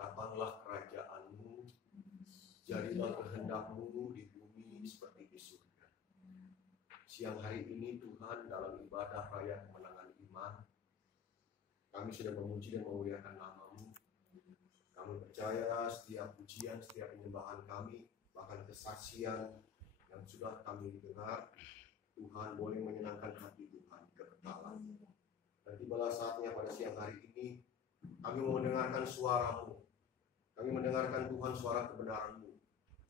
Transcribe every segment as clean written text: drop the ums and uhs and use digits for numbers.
Datanglah kerajaan-Mu, jadilah kehendak-Mu di bumi seperti di surga. Siang hari ini Tuhan, dalam ibadah raya kemenangan iman, kami sudah memuji dan memuliakan nama-Mu. Kami percaya setiap pujian, setiap penyembahan kami, bahkan kesaksian yang sudah kami dengar, Tuhan boleh menyenangkan hati Tuhan, kekekalan. Dan tibalah saatnya pada siang hari ini, kami mau mendengarkan suara-Mu. Kami mendengarkan Tuhan suara kebenaran-Mu.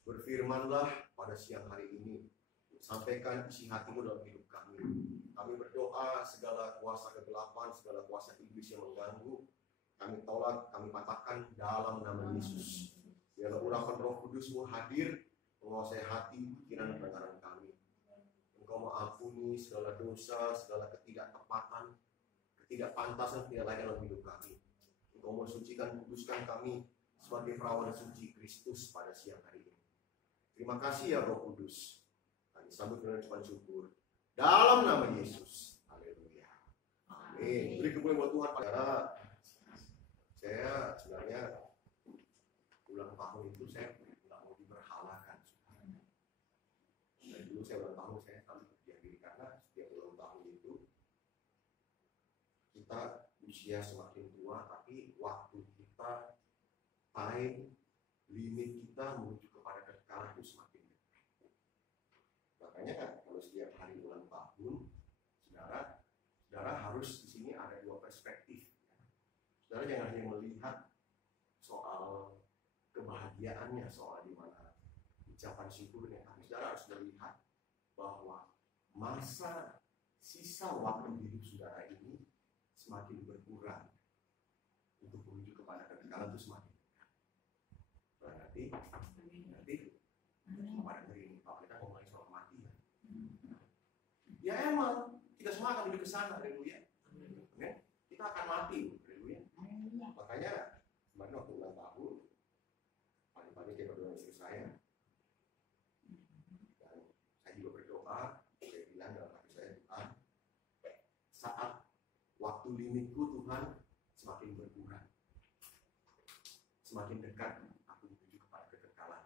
Berfirmanlah pada siang hari ini. Sampaikan isi hati-Mu dalam hidup kami. Kami berdoa segala kuasa kegelapan, segala kuasa iblis yang mengganggu, kami tolak, kami patahkan dalam nama Yesus. Biarlah urapan Roh Kudus-Mu hadir, menguasai hati, pikiran, dan pendengaran kami. Engkau mengampuni segala dosa, segala ketidaktepatan, ketidakpantasan, tidak layak dalam hidup kami. Engkau mensucikan, kuduskan kami sebagai perawan suci Kristus pada siang hari ini. Terima kasih ya Roh Kudus. Kami sambut dengan ucapan syukur dalam nama Yesus. Haleluya. Amin. Beri kemuliaan buat Tuhan. Saya sebenarnya ulang tahun itu saya nggak mau diberhalakan. Dari dulu saya ulang tahun saya selalu berdiam diri karena setiap ulang tahun itu kita usia semakin tua, tapi waktu kita, time limit kita menuju kepada kekekalan itu semakin dekat. Makanya kan kalau setiap hari ulang tahun, saudara harus di sini ada dua perspektif. Saudara jangan hanya melihat soal kebahagiaannya, soal di mana ucapan syukurnya, tapi saudara harus melihat bahwa masa sisa waktu hidup saudara ini semakin berkurang untuk menuju kepada kekekalan itu semakin dekat. Nah, nanti pada hari ini Pak kita ngomongin soal kematian. Ya emang kita semua akan menuju ke sana, haleluya. Kita akan mati, haleluya. Makanya kemarin waktu ulang tahun, pagi-pagi saya berdoa istri saya, dan saya juga berdoa, saya bilang dalam hati saya, Tuhan, saat waktu limitku Tuhan semakin berkurang, semakin dekat aku menuju kepada kekekalan.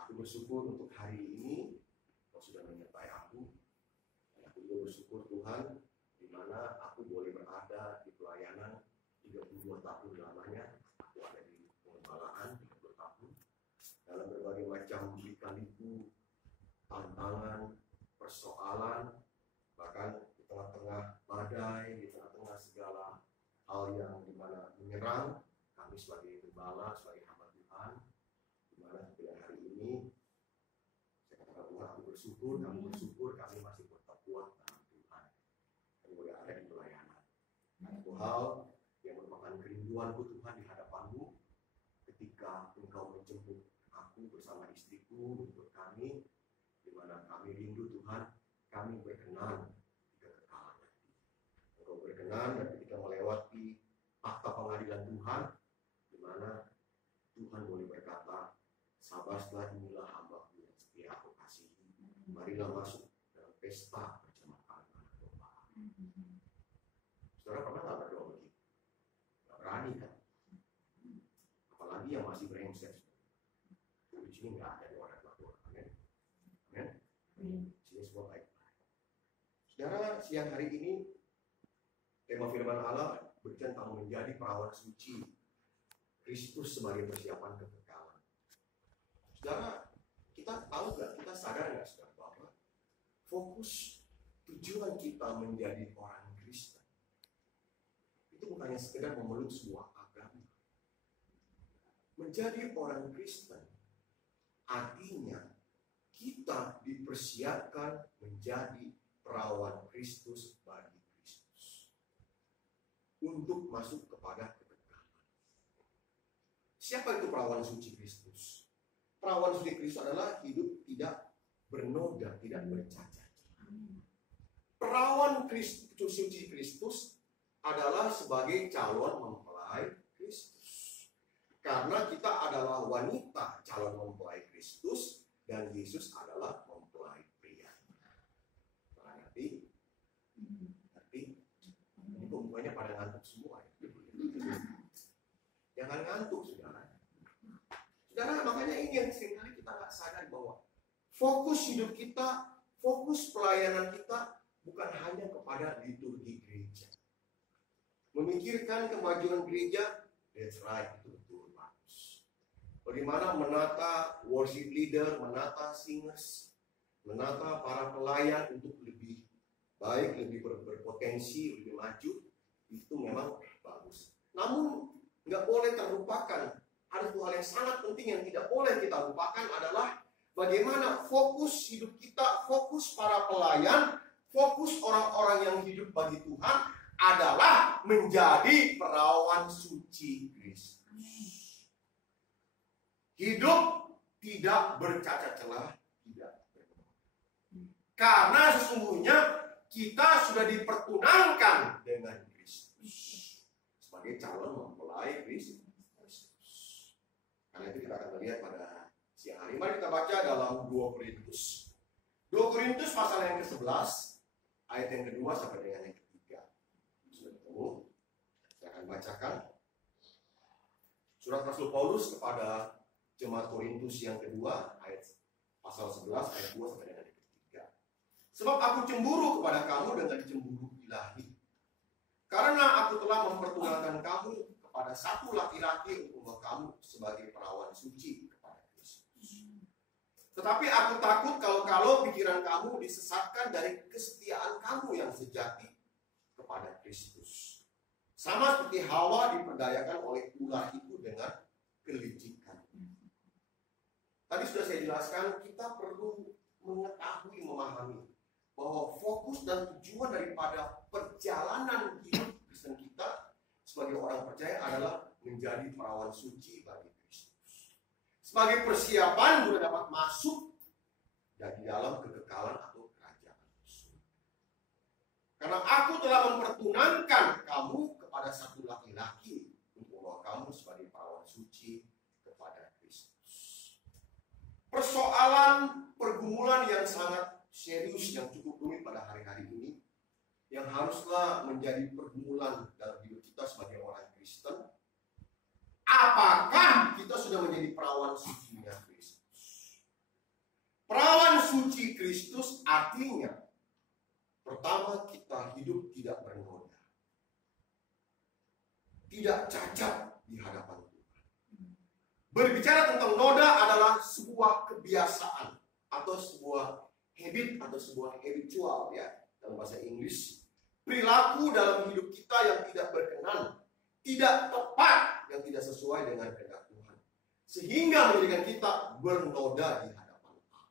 Aku bersyukur untuk hari ini Kau sudah menyertai aku. Dan aku juga bersyukur Tuhan di mana aku boleh berada di pelayanan 32 tahun lamanya. Aku ada di pengembalaan 30 tahun dalam berbagai macam lika-liku, tantangan, persoalan, bahkan di tengah-tengah badai, di tengah-tengah segala hal yang dimana menyerang kami sebagai gembala, sebagai hamba Tuhan, dimana sampai hari ini saya katakan Tuhan, aku bersyukur, kami masih tetap kuat dalam Tuhan. Kami boleh ada di pelayanan. Satu hal yang merupakan kerinduanku Tuhan di hadapan-Mu, ketika Engkau menjemput aku bersama istriku untuk kami, dimana kami rindu Tuhan, kami berkenan di kekekalan nanti. Engkau berkenan dan ketika melewati fakta pengadilan Tuhan, di mana Tuhan boleh berkata, sabarlah inilah hamba-Mu yang setia aku kasihi. Marilah masuk dalam pesta bersama-sama anak domba. Saudara pernah nggak berdoa begitu? Nggak berani kan? Apalagi yang masih brengsek. Di sini nggak ada doa dan doa. Amin. Amin. Di sini semua baik-baik. Saudara, siang hari ini tema firman Allah berbicara tentang menjadi perawan suci Kristus sebagai persiapan kekekalan. Saudara, kita tahu nggak? Kita sadar nggak, saudara, bahwa fokus tujuan kita menjadi orang Kristen itu bukannya sekedar memeluk sebuah agama. Menjadi orang Kristen artinya kita dipersiapkan menjadi perawan Kristus bagi Kristus untuk masuk kepada kekekalan. Siapa itu perawan suci Kristus? Perawan suci Kristus adalah hidup tidak bernoda, tidak bercacat. Perawan suci Kristus adalah sebagai calon mempelai Kristus. Karena kita adalah wanita calon mempelai Kristus dan Yesus adalah mempelai pria. Ngerti? Ini pembukaannya pada ngantuk semua. Jangan ngantuk, saudara. Saudara, makanya ini yang seringkali kita nggak sadar bahwa fokus hidup kita, fokus pelayanan kita bukan hanya kepada liturgi gereja. Memikirkan kemajuan gereja, that's right, itu betul, bagus. Bagaimana menata worship leader, menata singers, menata para pelayan untuk lebih baik, lebih berpotensi, lebih maju, itu memang bagus. Namun, nggak boleh terlupakan. Ada hal yang sangat penting yang tidak boleh kita lupakan adalah bagaimana fokus hidup kita, fokus para pelayan, fokus orang-orang yang hidup bagi Tuhan adalah menjadi perawan suci Kristus. Hidup tidak bercacat celah, tidak. Karena sesungguhnya kita sudah dipertunangkan dengan Kristus sebagai calon mempelai Kristus. Karena itu kita akan melihat pada siang hari. Mari kita baca dalam 2 Korintus. 2 Korintus pasal yang ke-11, ayat yang kedua sampai dengan yang ketiga. Sudah ketemu? Saya akan bacakan. Surat Rasul Paulus kepada jemaat Korintus yang kedua, ayat pasal 11, ayat 2 sampai dengan yang ketiga. Sebab aku cemburu kepada kamu dengan cemburu ilahi. Karena aku telah mempertunangkan kamu kepada satu laki-laki untuk membawa kamu sebagai perawan suci kepada Kristus. Tetapi aku takut kalau pikiran kamu disesatkan dari kesetiaan kamu yang sejati kepada Kristus. Sama seperti Hawa diperdayakan oleh ular itu dengan kelicikan. Tadi sudah saya jelaskan, kita perlu mengetahui, memahami bahwa fokus dan tujuan daripada perjalanan hidup Kristen kita sebagai orang percaya adalah menjadi perawan suci bagi Kristus. Sebagai persiapan untuk dapat masuk dari dalam kekekalan atau kerajaan surga. Karena aku telah mempertunangkan kamu kepada satu laki-laki untuk membawa kamu sebagai perawan suci kepada Kristus. Persoalan pergumulan yang sangat serius yang cukup rumit pada hari-hari ini, yang haruslah menjadi pergumulan dalam hidup kita sebagai orang Kristen. Apakah kita sudah menjadi perawan sucinya Kristus? Perawan suci Kristus artinya, pertama, kita hidup tidak bernoda, tidak cacat di hadapan Tuhan. Berbicara tentang noda adalah sebuah kebiasaan atau sebuah habit atau sebuah habitual, ya, dalam bahasa Inggris. Perilaku dalam hidup kita yang tidak berkenan, tidak tepat, yang tidak sesuai dengan kehendak Tuhan, sehingga menjadikan kita bernoda di hadapan Allah,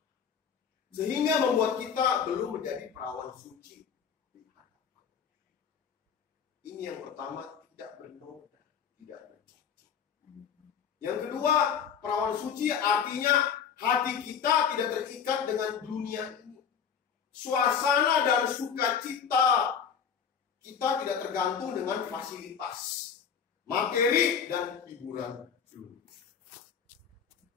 sehingga membuat kita belum menjadi perawan suci di hadapan. Ini yang pertama, tidak bernoda, tidak bercacat. Yang kedua, perawan suci artinya hati kita tidak terikat dengan dunia ini. Suasana dan sukacita kita tidak tergantung dengan fasilitas, materi, dan hiburan.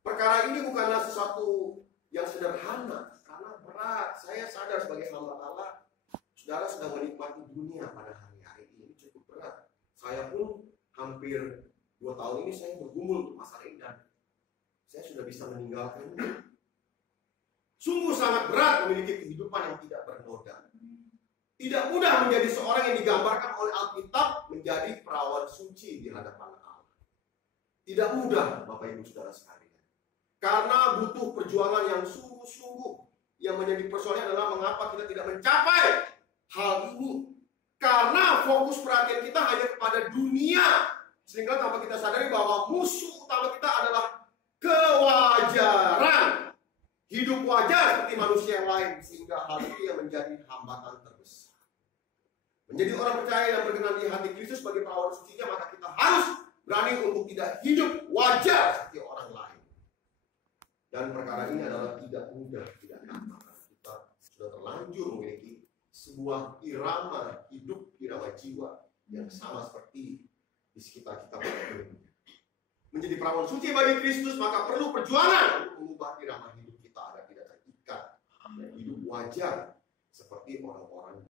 Perkara ini bukanlah sesuatu yang sederhana, karena berat. Saya sadar sebagai hamba Allah, saudara sedang menikmati dunia pada hari-hari ini cukup berat. Saya pun hampir 2 tahun ini saya bergumul untuk masalah ini dan saya sudah bisa meninggalkannya. Sungguh sangat berat memiliki kehidupan yang tidak bernoda. Tidak mudah menjadi seorang yang digambarkan oleh Alkitab menjadi perawan suci di hadapan Allah. Tidak mudah, Bapak Ibu Saudara sekalian. Karena butuh perjuangan yang sungguh-sungguh. Yang menjadi persoalannya adalah mengapa kita tidak mencapai hal ini. Karena fokus perhatian kita hanya kepada dunia. Sehingga tanpa kita sadari bahwa musuh utama kita adalah kewajaran. Hidup wajar seperti manusia yang lain. Sehingga hal itu yang menjadi hamba hambatan terbesar. Menjadi orang percaya yang berkenan di hati Kristus sebagai perawan sucinya, maka kita harus berani untuk tidak hidup wajar seperti orang lain. Dan perkara ini adalah tidak mudah, tidak gampang. Kita sudah terlanjur memiliki sebuah irama hidup, irama jiwa yang sama seperti di sekitar kita pada umumnya. Menjadi perawan suci bagi Kristus, maka perlu perjuangan untuk mengubah irama hidup kita agar tidak terikat dan hidup wajar seperti orang-orang